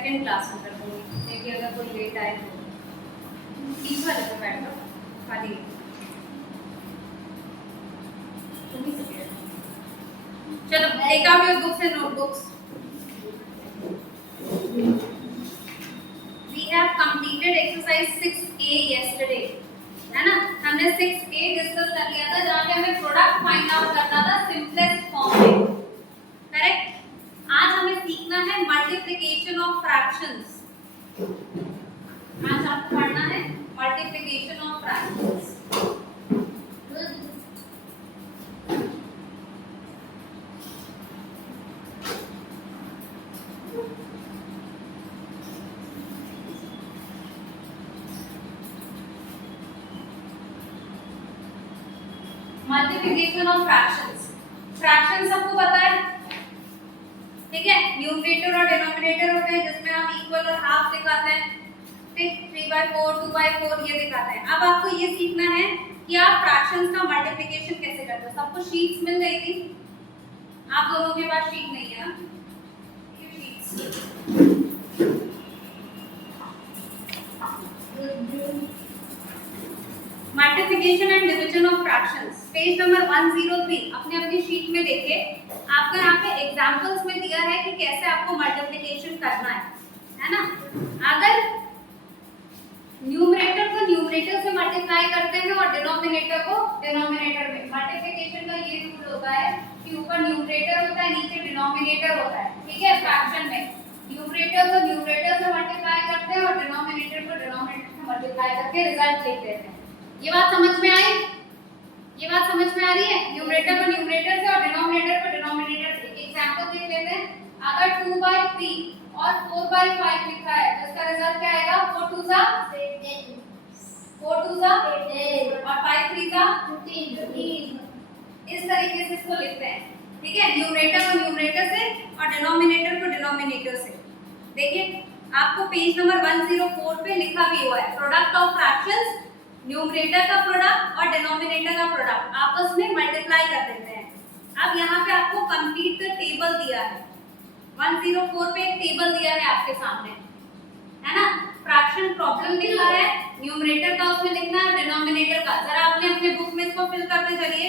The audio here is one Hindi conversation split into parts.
सेकंड क्लास में कर दूंगी, क्योंकि अगर कोई लेट आए तो बीच वाले पे बैठ लो खाली तुम ही से। चलो take out your books and notebooks. We have completed exercise 6A yesterday, है ना? हमने 6A डिस्कस कर लिया था जहाँ पे हमें प्रोडक्ट फाइंड आउट करना था सिंपलेस्ट फॉर्म में, करेक्ट? आज हमें सीखना है मल्टीप्लिकेशन ऑफ फ्रैक्शंस। आज आपको पढ़ना है multiplication of fractions. Multiplication of fractions. Fraction सबको पता है, ठीक है? न्यूमरेटर और डिनोमिनेटर होते हैं जिसमें हम इक्वल और हाफ दिखाते हैं, ठीक? 3/4 2/4 ये दिखाते हैं। अब आपको ये सीखना है कि आप फ्रैक्शंस का मल्टीप्लिकेशन कैसे करते हो। सबको शीट्स मिल गई थी? आप दोनों के पास शीट नहीं है ना? ये sheets multiplication and division of fractions, page number 103 अपने अपनी शीट में देखिए। आपको यहाँ पे एग्जांपल्स में दिया है कि कैसे आपको मल्टीप्लिकेशन करना है ना? अगर न्यूमरेटर को न्यूमरेटर से मल्टीप्लाई करते हैं और डिनोमिनेटर को डिनोमिनेटर में, मल्टीप्लिकेशन का ये रूल होता है कि ऊपर न्यूमरेटर होता है नीचे डिनोमिनेटर होता है, ठीक है? फ्रैक्शन में न्यूमरेटर को न्यूमरेटर से मल्टीप्लाई करते हैं और डिनोमिनेटर को डिनोमिनेटर से मल्टीप्लाई करके रिजल्ट लिख देते हैं। ये बात समझ में आई? ये बात समझ में आ रही है? न्यूमरेटर को न्यूमरेटर से और डिनोमिनेटर को डिनोमिनेटर से। एग्जांपल देख लेते हैं। अगर 2/3 और 4/5 लिखा है तो इसका रिजल्ट क्या आएगा? 4 2 जा 10, 4 2 जा 10 और 5 3 जा 15। इस तरीके से इसको लिखते हैं, ठीक है? न्यूमरेटर को न्यूमरेटर से और डिनोमिनेटर को डिनोमिनेटर से। देखिए आपको पेज नंबर 104 पे लिखा भी हुआ है, प्रोडक्ट ऑफ फ्रैक्शंस, न्यूमरेटर का प्रोडक्ट और डिनोमिनेटर का प्रोडक्ट आपस में मल्टीप्लाई कर देते हैं। अब यहाँ पे आपको कंप्लीट द टेबल दिया है, 104 पे एक टेबल दिया है आपके सामने, है ना? फ्रैक्शन प्रॉब्लम लिखा है, न्यूमरेटर का उसमें लिखना है, डिनोमिनेटर का। जरा अपने अपने बुक में इसको फिल करते चलिए।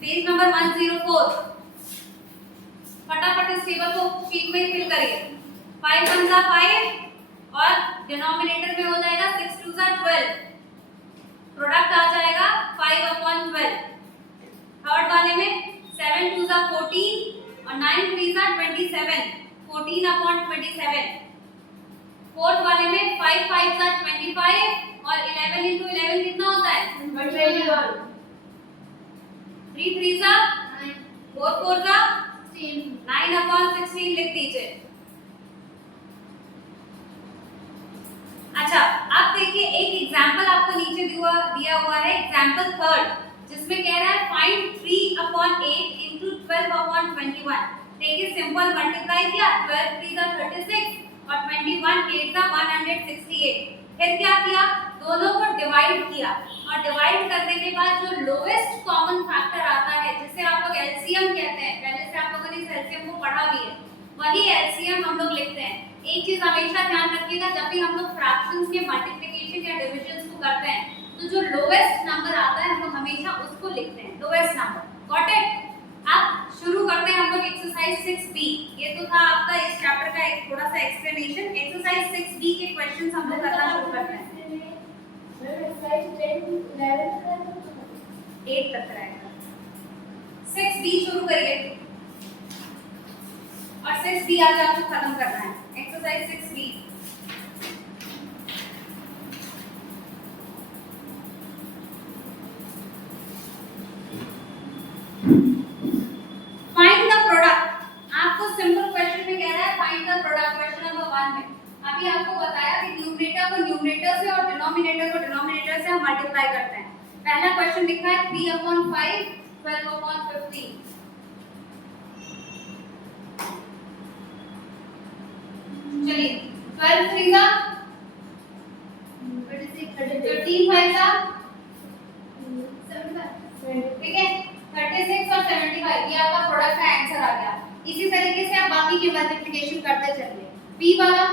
पेज नंबर 104 फटाफट इस टेबल को शीट में फिल करिए। 5 1 जा 5 और डिनोमिनेटर में हो जाएगा 6 2 जा 12, प्रोडक्ट आ जाएगा 5/12। थर्ड वाले में 7 2 जा 14 और 9 3 जा 27, 14/27। फोर्थ वाले में 5 5 जा 25 और 11 into 11 कितना होता है? 21। 3 3 जा 9, 4 4 जा 16, 9/16 लिख दीजिए। अच्छा अब देखिए एक एग्जांपल आपको नीचे दिया हुआ है, एग्जांपल थर्ड, जिसमें कह रहा है फाइंड 3/8 into 12/21। देखिए सिंपल मल्टीप्लाई किया, 12 3 जा 36 और 21 8 जा 168। फिर क्या किया? दोनों को डिवाइड किया और डिवाइड करने के बाद जो लोएस्ट कॉमन फैक्टर आता है, जिसे आप लोग एलसीएम कहते हैं, पहले से आप लोगों ने इस एलसीएम को पढ़ा भी है, वही एलसीएम हम लोग लिखते हैं। एक चीज हमेशा ध्यान रखिएगा, जब भी हम लोग फ्रैक्शंस के मल्टीप्लिकेशन या डिविजन्स को करते हैं तो जो लोएस्ट नंबर आता है हम लोग हमेशा उसको लिखते हैं, लोएस्ट नंबर। Got it? अब शुरू करते हैं हम लोग एक्सरसाइज 6B। ये तो था आपका इस चैप्टर का एक थोड़ा सा एक्सप्लेनेशन। एक्सरसाइज 6B के क्वेश्चंस हम लोग करना शुरू करते हैं। 8 तक रहेगा। 6B शुरू करिए और 6B आज आपको खत्म करना है। Exercise 6B। Find the product. आपको सिंपल क्वेश्चन में कह रहा है find the product, question number 1 में। अभी आपको बताया कि न्यूमरेटर को न्यूमरेटर से और डिनोमिनेटर को डिनोमिनेटर से हम मल्टीप्लाई करते हैं। पहला क्वेश्चन लिखा है 3/5 12/15। चलिए 12 3 जा 36, 13 5 जा 75, ठीक है? 36 और 75 ये आपका प्रोडक्ट का आंसर आ गया। इसी तरीके से आप बाकी की मल्टीप्लिकेशन करते चलिए। P वाला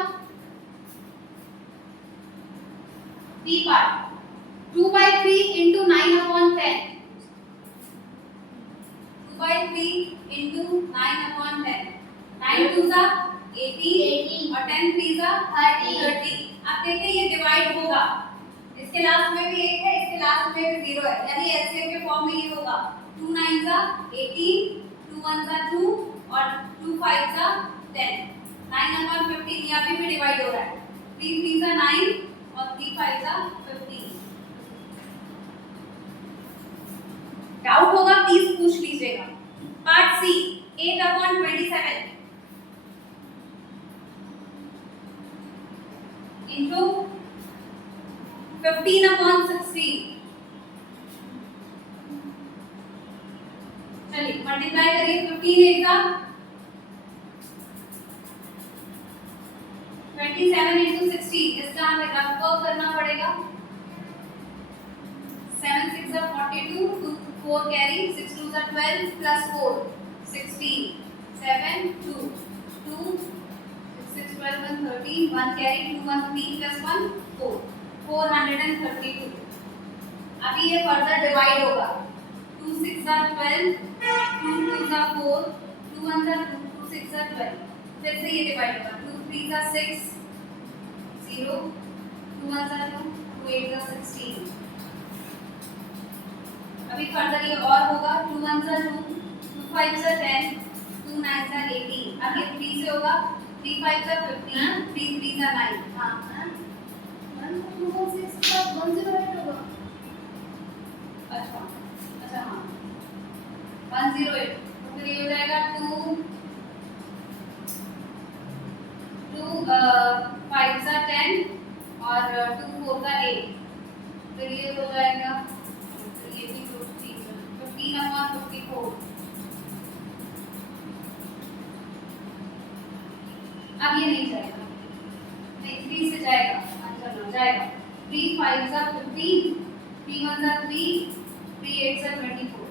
P part 2 by 3 into 9 upon 10. 2 by 3 into 9 upon 10. 9 2s are 18 और 10 3s are 30. अब देखिए ये डिवाइड होगा, इसके लास्ट में भी 1 है, इसके लास्ट में भी 0 है, यानी एलसीएम के फॉर्म में ये होगा 2 9s are 18, 2 1s are 2 और 2 5s are 10. 9 upon 15 यहाँ भी डिवाइड हो रहा है, 3 3s are 9 और 3 5s are 15. डाउट होगा प्लीज पूछ लीजिएगा. Part C 8 upon 27 into 15 upon 16. चलिए मल्टीप्लाई करिए. 15 एक का 27 into 16. इसका हमें रफ वर्क करना पड़ेगा. 7 6 are 42, 2 4 carry, 6 2s are 12 plus 4 16, 7 2 2 6 12 1 13, 1 carry, 2 1 3 plus 1 4 432. अभी ये फर्दर डिवाइड होगा. 2 6 are 12, 2 2s are 4, 2 1s are 2, 2 6 are 12. फिर से ये डिवाइड होगा. 2 3s are 6 0, 2 1s are 2, 2 8s are 16. अभी फर्दर ये और होगा. 2 1s are 2, 2 5s are 10, 2 9s are 18. अब ये 3 से होगा. 3 5s are 15, 3 3s are 9. हाँ 1 2 6 का 108 होगा. अच्छा हाँ 108. तो फिर ये हो जाएगा 2 5s are 10 और 2 4 का 8. फिर ये हो जाएगा 15 upon 54. अब ये नहीं जाएगा, नहीं 3 से जाएगा. चलो जाएगा. 3 5s are 15, 3 1s are 3, 3 8s are 24.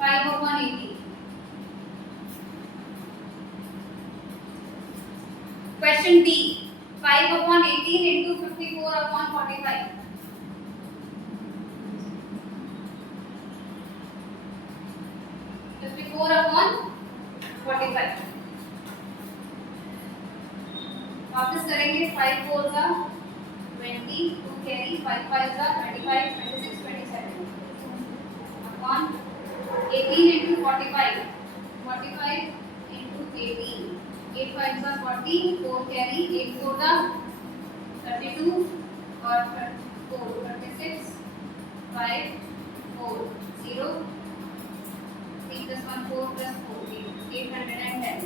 5 upon 80. Question D. 5 upon 18 into 54 upon 45. 54 upon 45. वापस करेंगे. 5 4s are 20, 2 carry, 5 5s are 25, 26 27 upon 18 into 45. 45 into 18. 8 5s are 40, 4 carry, 8 4s are 32 और 4 36 5 4 0 3 plus 1 4 plus 4 810.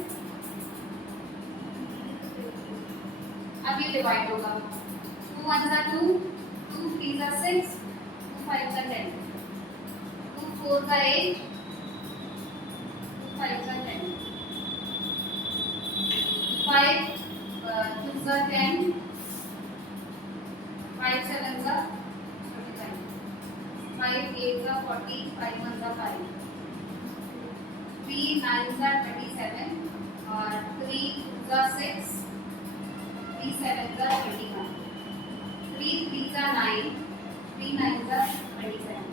अब ये डिवाइड होगा. 2 1s are 2, 2 3s are 6, 2 5s are 10, 2 4s are 8, 2 5s are 10, 5 2s are 10, 5 7s are 35, 5 8s are 40, 5 1s are 5, 3 9s are 27 और 3 2s are 6, 3 7s are 21, 3 3s are 9, 3 9s are 27,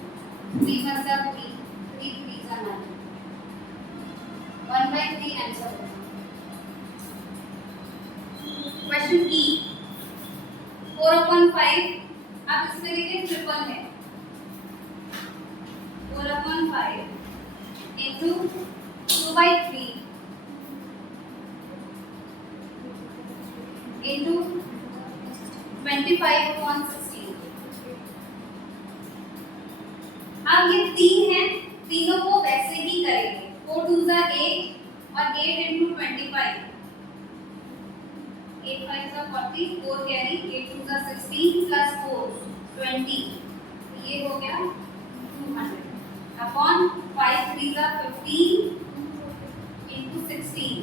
3 1s are 3, 3 3s are 9. 1 by 3 answer. Question E. 4 upon 5. अब इसमें देखिए ट्रिपल है. 4 upon 5 into 2 by 3 into 25 upon 16. अब ये 3 हैं, तीनों को वैसे ही करेंगे. 4 2s are 8 और 8 into 25. 8 5s are 40, 4 carry, 8 2s are 16 plus 4 20. ये हो गया 200 upon 5 3s are 15 into 16.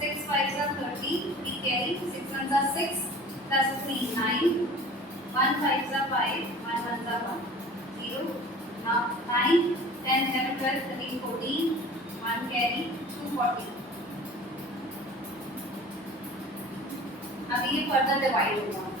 6 5s are 30, 3 carry, 6 1s are 6 plus 3 9, 1 5s are 5, 1 1s are 1 0. Now 9 10 11 12 13 14, 1 carry, 240. अभी ये फर्दर डिवाइड होगा